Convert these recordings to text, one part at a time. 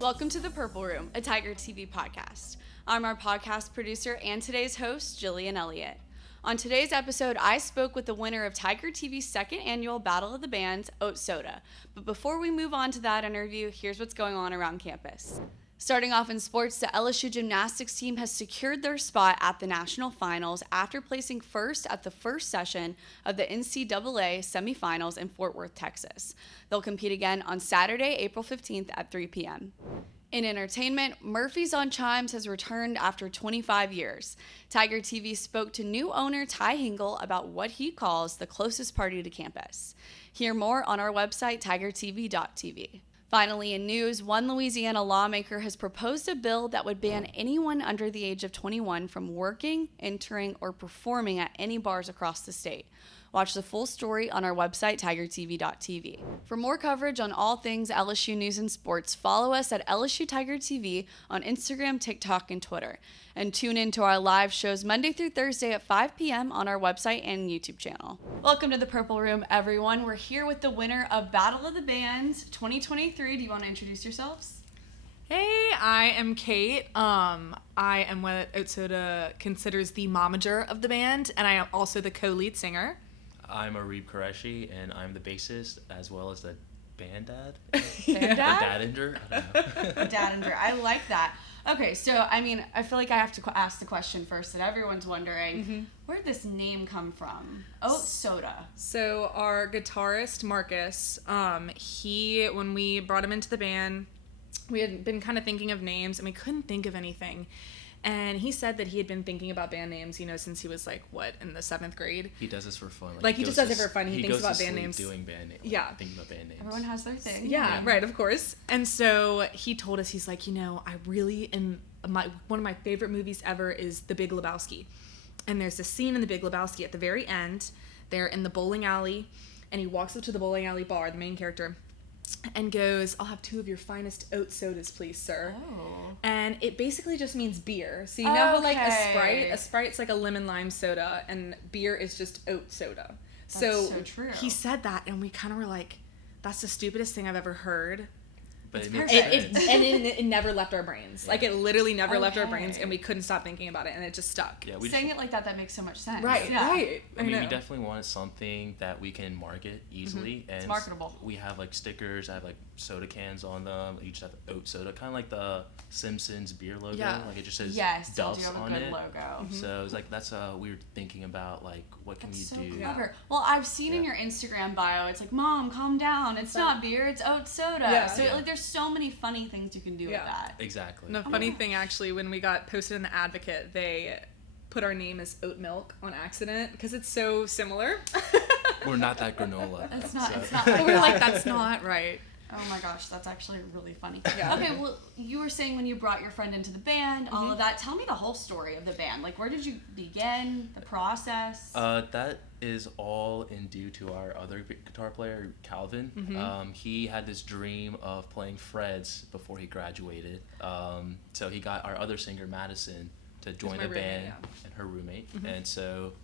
Welcome to The Purple Room, a Tiger TV podcast. I'm our podcast producer and today's host, Jillian Elliott. On today's episode, I spoke with the winner of Tiger TV's second annual Battle of the Bands, Oat Soda. But before we move on to that interview, here's what's going on around campus. Starting off in sports, the LSU gymnastics team has secured their spot at the national finals after placing first at the first session of the NCAA semifinals in Fort Worth, Texas. They'll compete again on Saturday, April 15th at 3 p.m. In entertainment, Murphy's on Chimes has returned after 25 years. Tiger TV spoke to new owner Ty Hingle about what he calls the closest party to campus. Hear more on our website, tigertv.tv. Finally, in news, one Louisiana lawmaker has proposed a bill that would ban anyone under the age of 21 from working, entering, or performing at any bars across the state. Watch the full story on our website, tigertv.tv. For more coverage on all things LSU news and sports, follow us at LSU Tiger TV on Instagram, TikTok, and Twitter. And tune in to our live shows Monday through Thursday at 5 p.m. on our website and YouTube channel. Welcome to the Purple Room, everyone. We're here with the winner of Battle of the Bands 2023. Do you want to introduce yourselves? Hey, I am Kate. I am what Oat Soda considers the momager of the band, and I am also the co-lead singer. I'm Arib Qureshi, and I'm the bassist as well as the band dad. Band dad? The dadinger? I don't know. Dadinger. I like that. Okay, so, I feel like I have to ask the question first that everyone's wondering. Where did this name come from? Oat Soda. So our guitarist, Marcus, when we brought him into the band, we had been kind of thinking of names, and we couldn't think of anything. And he said that he had been thinking about band names, since he was in the 7th grade. He does this for fun. He just does it for fun. He thinks about band names. Doing band names. Yeah. Thinking about band names. Everyone has their thing. Yeah, right, of course. And so he told us, he's like, I really am, one of my favorite movies ever is The Big Lebowski. And there's this scene in The Big Lebowski at the very end. They're in the bowling alley, and he walks up to the bowling alley bar, the main character, and goes, "I'll have 2 of your finest oat sodas, please, sir." Oh. And it basically just means beer. So you know how a Sprite's like a lemon lime soda, and beer is just oat soda. That's so true. He said that, and we kind of were like, that's the stupidest thing I've ever heard. But it makes It sense. never left our brains. Yeah. It literally never left our brains, and we couldn't stop thinking about it, and it just stuck. Yeah, Saying it like that makes so much sense. Right, yeah. right. I mean, we definitely wanted something that we can market easily. And it's marketable. We have stickers, I have soda cans on them. Each have oat soda, kind of like the Simpsons beer logo. Yeah. It just says Duff's on it. Logo. So it's that's we were thinking about what can That's we so do. Clever. Yeah. Well, I've seen in your Instagram bio, it's like, "Mom, calm down. It's not beer, it's oat soda." Yeah. So there's so many funny things you can do with that. Exactly. And the funny thing, actually, when we got posted in the Advocate, they put our name as Oat Milk on accident because it's so similar. We're not that granola. It's not like We're that. like, that's not right. Oh my gosh, that's actually really funny. Yeah. Okay, well, you were saying when you brought your friend into the band, all of that. Tell me the whole story of the band. Where did you begin, the process? That is all in due to our other guitar player, Calvin. He had this dream of playing Fred's before he graduated. So he got our other singer, Madison, to join the band, and her roommate. And so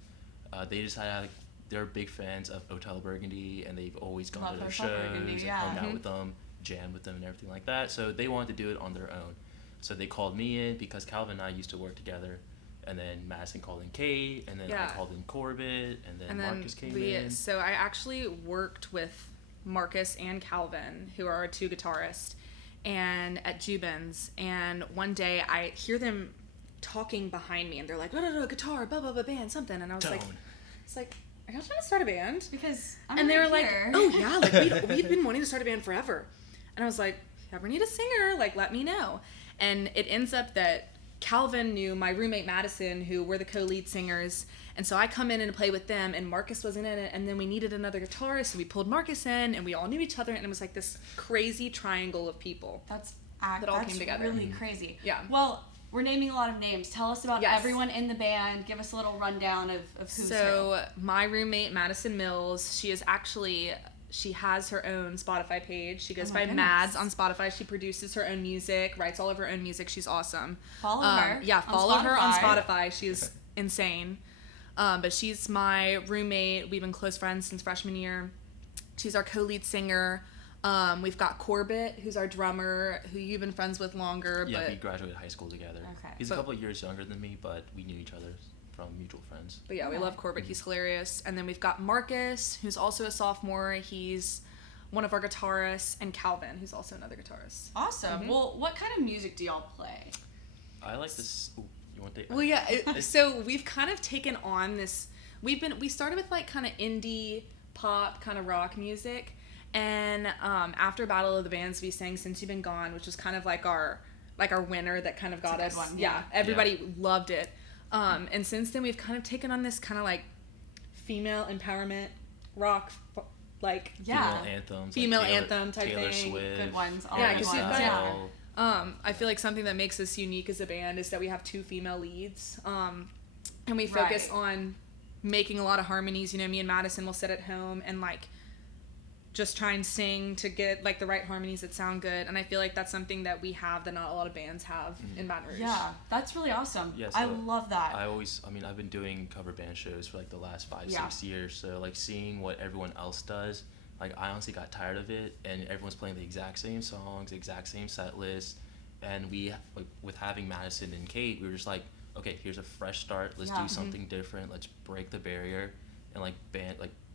they decided they're big fans of Hotel Burgundy, and they've always gone to their shows and hung out with them, jammed with them, and everything like that. So they wanted to do it on their own. So they called me in because Calvin and I used to work together. And then Madison called in Kate, and then I called in Corbett, and then Marcus came in. So I actually worked with Marcus and Calvin, who are our 2 guitarists, and at Jubin's. And one day I hear them talking behind me, and they're like, no, guitar, blah, blah, blah, band, something. And I was like, are y'all trying to start a band? Because and they were like, oh yeah, we've been wanting to start a band forever. And I was like, if you ever need a singer, let me know. And it ends up that Calvin knew my roommate Madison, who were the co-lead singers, and so I come in and play with them, and Marcus wasn't in it, and then we needed another guitarist, so we pulled Marcus in, and we all knew each other, and it was this crazy triangle of people that all came together. Really crazy. Yeah. Well, we're naming a lot of names. Tell us about everyone in the band. Give us a little rundown of who's who. So my roommate Madison Mills, she has her own Spotify page. She goes by Mads on Spotify. She produces her own music, writes all of her own music. She's awesome. Follow her. Yeah, follow her on Spotify. She's insane. But she's my roommate. We've been close friends since freshman year. She's our co-lead singer. We've got Corbett, who's our drummer, who you've been friends with longer. Yeah, but, we graduated high school together. Okay. He's a couple of years younger than me, but we knew each other from mutual friends. But yeah, we love Corbett. He's hilarious. And then we've got Marcus, who's also a sophomore. He's one of our guitarists, and Calvin, who's also another guitarist. Awesome. Well, what kind of music do y'all play? I like this. Ooh, you want to? Well, yeah. So we've kind of taken on this. We started with like kind of indie pop, kind of rock music, and after Battle of the Bands, we sang "Since You've Been Gone," which was kind of like our winner that kind of got us. One, yeah, everybody loved it. And since then, we've kind of taken on this kind of like female empowerment rock, like female anthems, female like anthem type Taylor thing. Swift, Good ones. Yeah, because we've got. Yeah. I feel like something that makes us unique as a band is that we have 2 female leads, and we focus on making a lot of harmonies. You know, me and Madison will sit at home and like just try and sing to get like the right harmonies that sound good, and I feel like that's something that we have that not a lot of bands have in Baton Rouge. Yeah, that's really awesome. Yeah, so I love that. I've been doing cover band shows for like the last 5-6 years, so like seeing what everyone else does, like I honestly got tired of it, and everyone's playing the exact same songs, exact same set list, and we, like, with having Madison and Kate, we were just like, okay, here's a fresh start, let's do something different, let's break the barrier, and like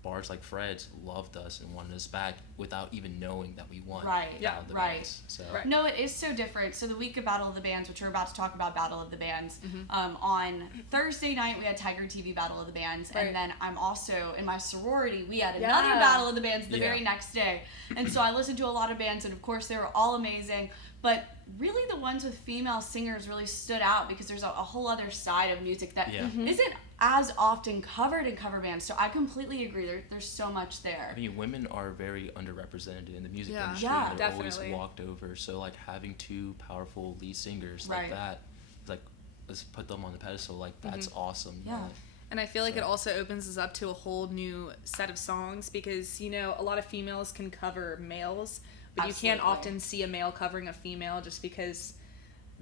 bars like Fred's loved us and wanted us back without even knowing that we won. Bands, so. No, it is so different. So the week of Battle of the Bands, which we're about to talk about Battle of the Bands, on Thursday night we had Tiger TV Battle of the Bands, and then I'm also, in my sorority, we had another Battle of the Bands the very next day. And so I listened to a lot of bands, and of course they were all amazing, but really the ones with female singers really stood out because there's a whole other side of music that isn't as often covered in cover bands. So I completely agree. There's so much there. I mean, women are very underrepresented in the music industry. Yeah, they're definitely. always walked over. So like having 2 powerful lead singers like that, like let's put them on the pedestal. Like that's awesome. Yeah. And I feel like it also opens us up to a whole new set of songs because, you know, a lot of females can cover males, but you can't often see a male covering a female just because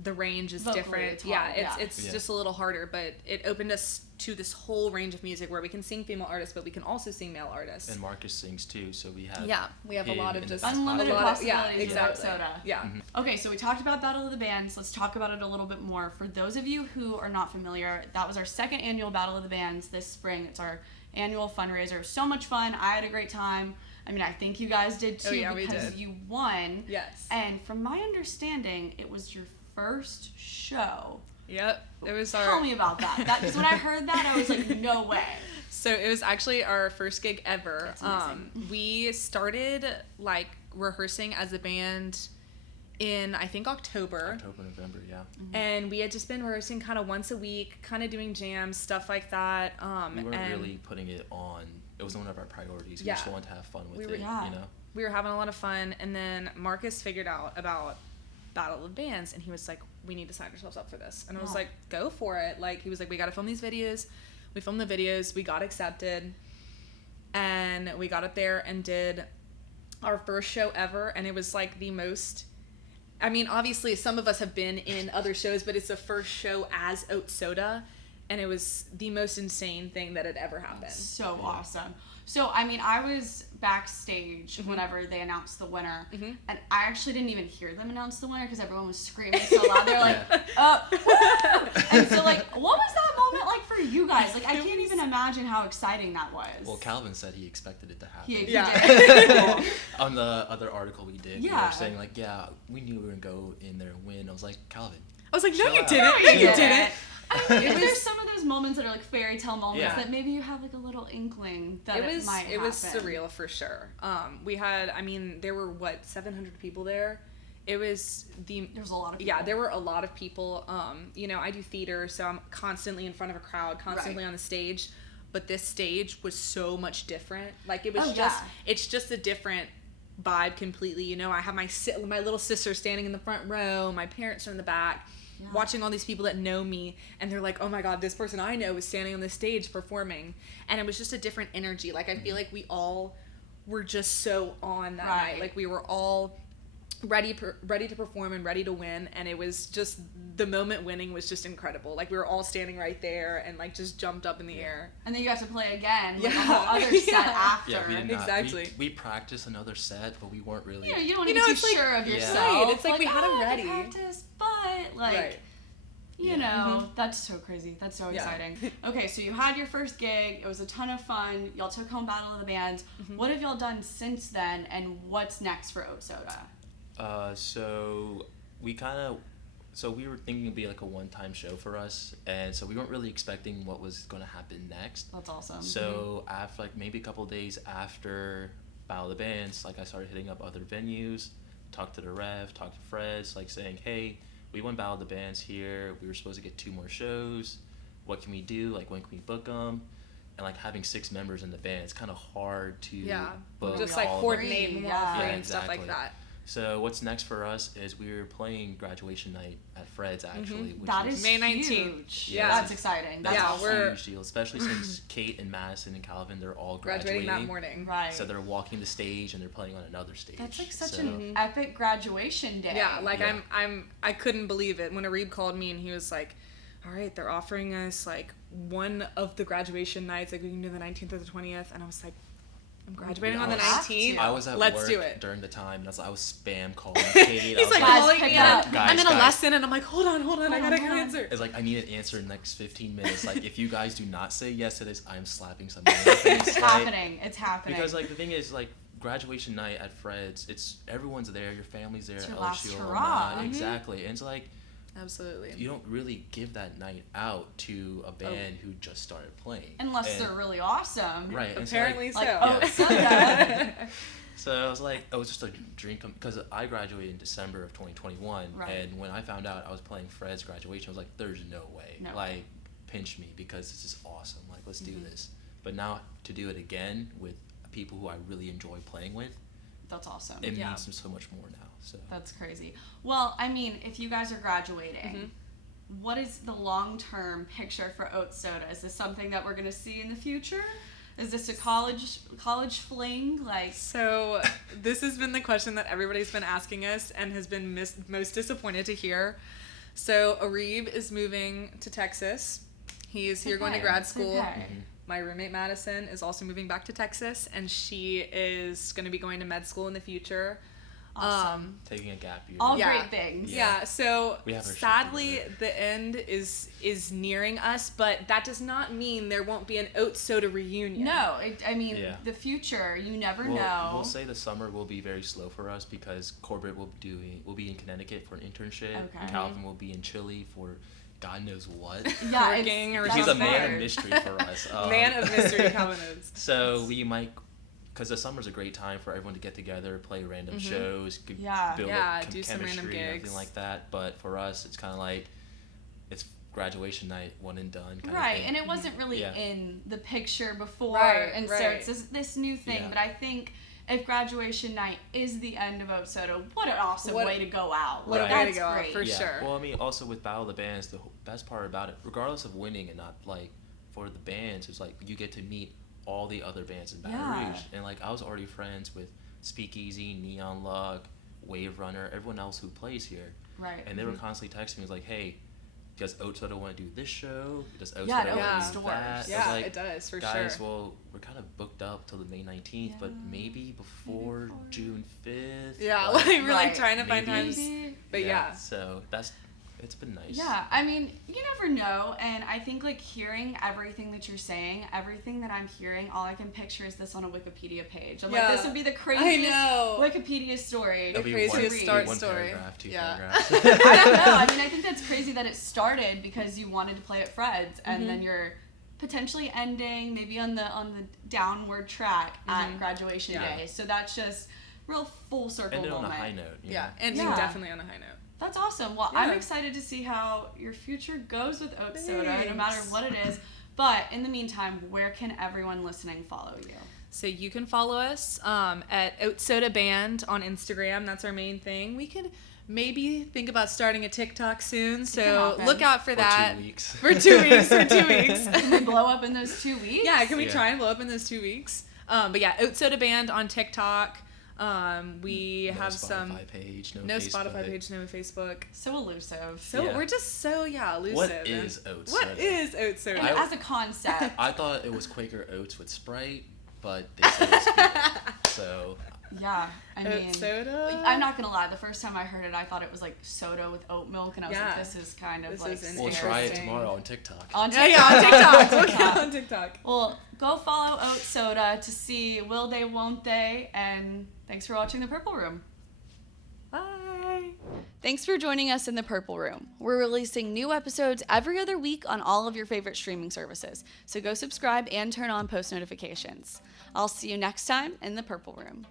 the range is different. It's just a little harder, but it opened us to this whole range of music where we can sing female artists, but we can also sing male artists. And Marcus sings too, so we have a lot of just unlimited possibilities with Oat exactly. Soda. Yeah. Okay, so we talked about Battle of the Bands. Let's talk about it a little bit more. For those of you who are not familiar, that was our 2nd annual Battle of the Bands this spring. It's our annual fundraiser. So much fun. I had a great time. I mean, I think you guys did too because you won. Yes. And from my understanding, it was your first show. Yep. It was Tell me about that. Because when I heard that, I was like, no way. So it was actually our first gig ever. That's amazing. We started like rehearsing as a band in I think October, November, and we had just been rehearsing kind of once a week, kind of doing jams, stuff like that. We weren't really putting it on. It was one of our priorities. We just wanted to have fun with it. You know, we were having a lot of fun, and then Marcus figured out about Battle of Bands, and he was like, we need to sign ourselves up for this. And I was like, go for it. Like, he was like, we got to film these videos. We filmed the videos, we got accepted, and we got up there and did our first show ever, and it was like the most, I mean, obviously some of us have been in other shows, but it's the first show as Oat Soda, and it was the most insane thing that had ever happened. So awesome. So, I mean, I was backstage whenever they announced the winner, and I actually didn't even hear them announce the winner because everyone was screaming so loud. They're like, woo! And so, like, what was that moment like for you guys? Like, I can't even imagine how exciting that was. Well, Calvin said he expected it to happen. He did. On the other article we did, we were saying, like, we knew we were going to go in there and win. I was like, Calvin. I was like, no, you out. didn't. No, you didn't. I mean, there's some of those moments that are like fairy tale moments that maybe you have like a little inkling that it might happen. It was surreal for sure. We had, I mean, there were 700 people there. There was a lot of people. Yeah, there were a lot of people. You know, I do theater, so I'm constantly in front of a crowd, constantly on the stage. But this stage was so much different. Like it was it's just a different vibe completely. You know, I have my little sister standing in the front row, my parents are in the back. Yeah. Watching all these people that know me, and they're like, oh my god, this person I know is standing on the stage performing, and it was just a different energy. Like I feel like we all were just so on that night. Like we were all ready to perform and ready to win, and it was just the moment winning was just incredible. Like we were all standing right there and like just jumped up in the air. And then you got to play again with a whole other set after. Yeah, we did not. Exactly. We practiced another set, but we weren't really. You don't want to be too sure of yourself. Right, it's like we had them I ready. practice, but like. Right. You know, that's so crazy. That's so exciting. Okay, so you had your first gig. It was a ton of fun. Y'all took home Battle of the Bands. What have y'all done since then, and what's next for Oat Soda? So we were thinking it'd be like a one-time show for us, and so we weren't really expecting what was going to happen next. That's awesome. So after like maybe a couple of days after Battle of the Bands, like I started hitting up other venues, talked to the ref, talked to Freds, like saying, hey, we won Battle of the Bands here. We were supposed to get 2 more shows. What can we do? Like, when can we book them? And like having 6 members in the band, it's kind of hard to book just like all coordinate of them. more free and stuff like that. So what's next for us is we're playing graduation night at Fred's actually, which That is May 19th. huge. Yeah. That's exciting. That's a awesome. huge deal, especially since Kate and Madison and Calvin, they're all Graduating that morning. Right. So they're walking the stage and they're playing on another stage. That's like such an epic graduation day. Yeah, like I couldn't believe it when Arib called me and he was like, all right, they're offering us like one of the graduation nights, like we can do the 19th or the 20th, and I was like, I'm graduating on the 19th. I was at Let's work do it. during the time, and I was spam calling Kate. He's like guys, calling pick me up. and I'm in a lesson and I'm like, hold on, I gotta go answer. It's like, I need an answer in the next 15 minutes. Like, if you guys do not say yes to this, I'm slapping somebody in the face. It's happening. It's happening. Because, like, the thing is, like, graduation night at Fred's, everyone's there, your family's there, It's your LSU last alumni. hurrah. Exactly. And it's like, Absolutely. you don't really give that night out to a band who just started playing. Unless they're really awesome. Right. and Apparently so, so. Like, oh, Soda. So I was like, it was just a dream because I graduated in December of 2021, Right. and when I found out I was playing Fred's graduation, I was like, there's no way. No. Like, pinch me because this is awesome. Like, let's do this. But now to do it again with people who I really enjoy playing with, That's awesome. it means so much more now. So That's crazy. Well, I mean, if you guys are graduating, what is the long-term picture for Oat Soda? Is this something that we're going to see in the future? Is this a college fling? Like, So this has been the question that everybody's been asking us and has been most disappointed to hear. So Arib is moving to Texas. He is here going to grad school. Okay. My roommate Madison is also moving back to Texas, and she is going to be going to med school in the future. Awesome. taking a gap year. All Yeah. great things. Yeah, so We have our shit sadly together. the end is nearing us, but that does not mean there won't be an Oat Soda reunion. No, I mean, Yeah. the future, you never We'll, know. we'll say the summer will be very slow for us because Corbett will be in Connecticut for an internship. Okay. Calvin will be in Chile for God knows what. yeah, working or that's He's a something. man hard. of mystery for us. Man of mystery, Calvin is. So we might, because the summer's a great time for everyone to get together, play random shows, Yeah. build Yeah, up do some random chemistry and everything gigs. like that. But for us, it's kind of like it's graduation night, one and done. Kind Right, of thing. and it wasn't really Yeah. in the picture before, Right, and so right. it's this new thing. Yeah. But I think if graduation night is the end of Oat Soda, what an awesome What- way to go out. what a Like, way to that's go out, great. for sure. Well, I mean, also with Battle of the Bands, the best part about it, regardless of winning and not, like, for the bands, it's like you get to meet all the other bands in Baton Yeah. Rouge. And, like, I was already friends with Speakeasy, Neon Luck, Wave Runner, everyone else who plays here. Right. And they were constantly texting me, like, hey, does Oat Soda want to do this show? Does Oat Yeah, Soda it want opens to do doors. that? I was Yeah, like, it does, for guys, sure. well, we're kind of booked up till the May 19th, but maybe before June 5th. Yeah, like we're like Right. trying to find Maybe. times. But yeah. So it's been nice. Yeah, I mean, you never know, and I think, like, hearing everything that you're saying, everything that I'm hearing, all I can picture is this on a Wikipedia page. I'm like, Yeah. this would be the craziest know. Wikipedia story. It'll be craziest one, start one story. paragraph, 2 Yeah. paragraphs. I don't know. I mean, I think that's crazy that it started because you wanted to play at Fred's, and then you're potentially ending maybe on the downward track at graduation Yeah. day. So that's just real full circle Ended on moment. a high note. you Yeah, know? and Yeah. definitely on a high note. That's awesome. Well, Yeah. I'm excited to see how your future goes with Oat Soda, no matter Thanks. what it is. But in the meantime, where can everyone listening follow you? So you can follow us at Oat Soda Band on Instagram. That's our main thing. We could maybe think about starting a TikTok soon. So happen. look out for that. 2 weeks. For 2 weeks. For 2 weeks. Can we blow up in those 2 weeks? Yeah, can we Yeah. try and blow up in those 2 weeks? But yeah, Oat Soda Band on TikTok. We We have some Spotify page, no no Facebook. Spotify page, no Facebook. So elusive. So Yeah. we're just so elusive. What is Oat Soda? What is Oat Soda? And as a concept. I thought it was Quaker Oats with Sprite, but they said it's vegan. So Yeah, I Oat mean, soda? I'm not gonna lie. The first time I heard it, I thought it was like soda with oat milk, and I was like, Yeah. "This is kind of This like." is we'll try it Interesting. tomorrow on TikTok. On Yeah, TikTok. on TikTok. We'll Yeah. get on TikTok. Well, go follow Oat Soda to see will they, won't they, and thanks for watching The Purple Room. Bye. Thanks for joining us in The Purple Room. We're releasing new episodes every other week on all of your favorite streaming services, so go subscribe and turn on post notifications. I'll see you next time in The Purple Room.